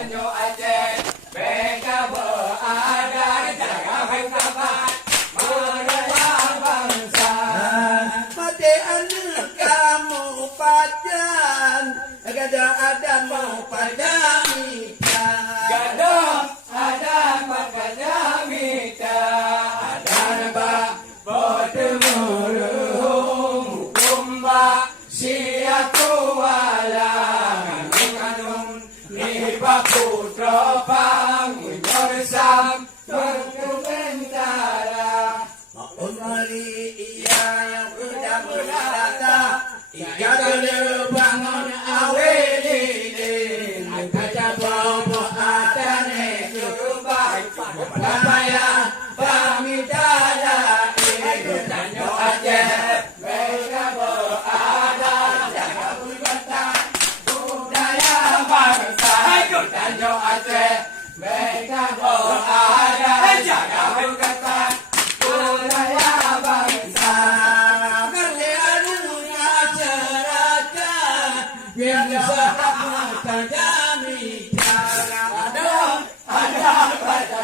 Tanjung Aceh mereka berada jaga hebat meraya bangsa. Mati anak kamu padan, gada ada mau pada mika. Gada ada pada mita, ada nabak bertemurung hukum bak siatu wala kanung ni putra pang bersam berkebentara. Maun mari ia yang sudah berkata, ia dulu bangun awalilin. Kata bobo atane Terbaik payah pamidala itu Tanjung Aceh mereka berada jaga budaya budaya bangsa. Itu Tanjung Aceh mereka berada jaga budaya budaya bangsa. Kerja dunia cerita, biar sahabat kami cara. Ada pada